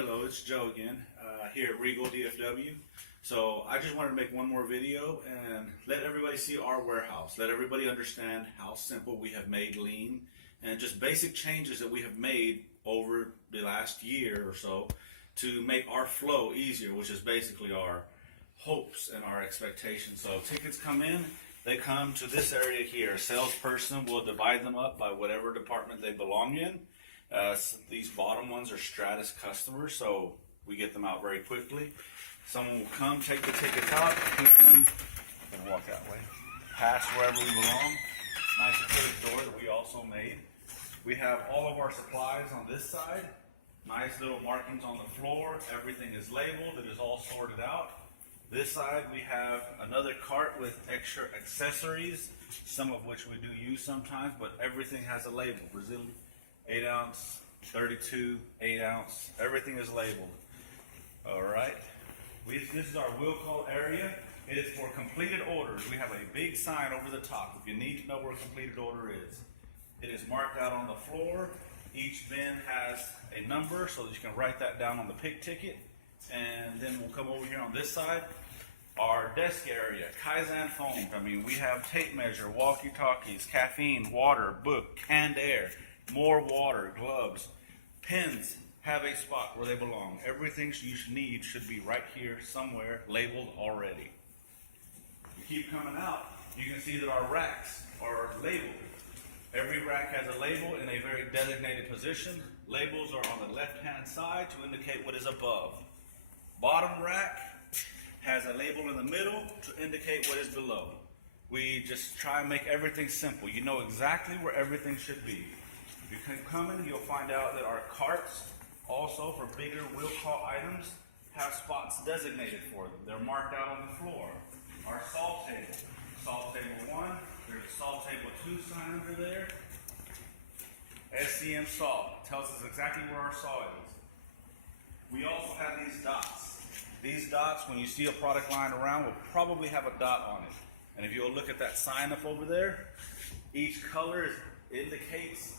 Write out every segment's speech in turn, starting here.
Hello, it's Joe again, here at Regal DFW. So I just wanted to make one more video and let everybody see our warehouse. Let everybody understand how simple we have made lean and just basic changes that we have made over the last year or so to make our flow easier, which is basically our hopes and our expectations. So tickets come in, they come to this area here. A salesperson will divide them up by whatever department they belong in. These bottom ones are Stratus customers, so we get them out very quickly. Someone will come, take the tickets out, put them, and walk that way, pass wherever we belong. Nice acrylic door that we also made. We have all of our supplies on this side. Nice little markings on the floor. Everything is labeled. It is all sorted out. This side we have another cart with extra accessories, some of which we do use sometimes, but everything has a label. Brazilian 8 ounce, 32, 8 ounce, everything is labeled. All right. This is our will call area. It is for completed orders. We have a big sign over the top if you need to know where a completed order is. It is marked out on the floor. Each bin has a number so that you can write that down on the pick ticket. And then we'll come over here on this side. Our desk area, Kaizen foam. I mean, we have tape measure, walkie-talkies, caffeine, water, book, canned air, more water, gloves, pens have a spot where they belong. Everything you need should be right here somewhere labeled already. We keep coming out, you can see that our racks are labeled. Every rack has a label in a very designated position. Labels are on the left-hand side to indicate what is above. Bottom rack has a label in the middle to indicate what is below. We just try and make everything simple. You know exactly where everything should be. You can come in, you'll find out that our carts, also for bigger will call items, have spots designated for them. They're marked out on the floor. Our salt table 1, there's a salt table 2 sign under there. SCM salt tells us exactly where our salt is. We also have these dots. These dots, when you see a product lying around, will probably have a dot on it. And if you'll look at that sign up over there, each color indicates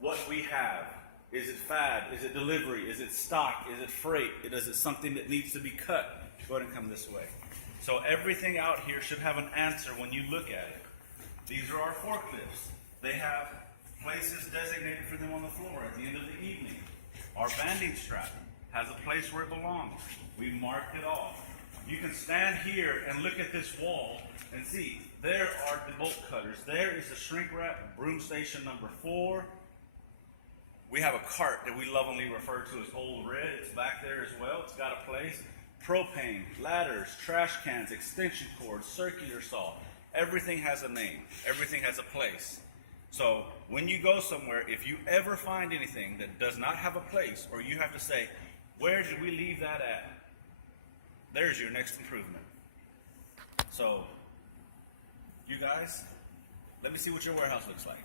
what we have. Is it fad? Is it delivery? Is it stock? Is it freight? Is it something that needs to be cut? Go ahead and come this way. So everything out here should have an answer when you look at it. These are our forklifts. They have places designated for them on the floor at the end of the evening. Our banding strap has a place where it belongs. We marked it off. You can stand here and look at this wall and see, there are the bolt cutters. There is the shrink wrap broom station number 4. We have a cart that we lovingly refer to as Old Red. It's back there as well. It's got a place. Propane, ladders, trash cans, extension cords, circular saw. Everything has a name. Everything has a place. So when you go somewhere, if you ever find anything that does not have a place, or you have to say, where did we leave that at? There's your next improvement. So, you guys, let me see what your warehouse looks like.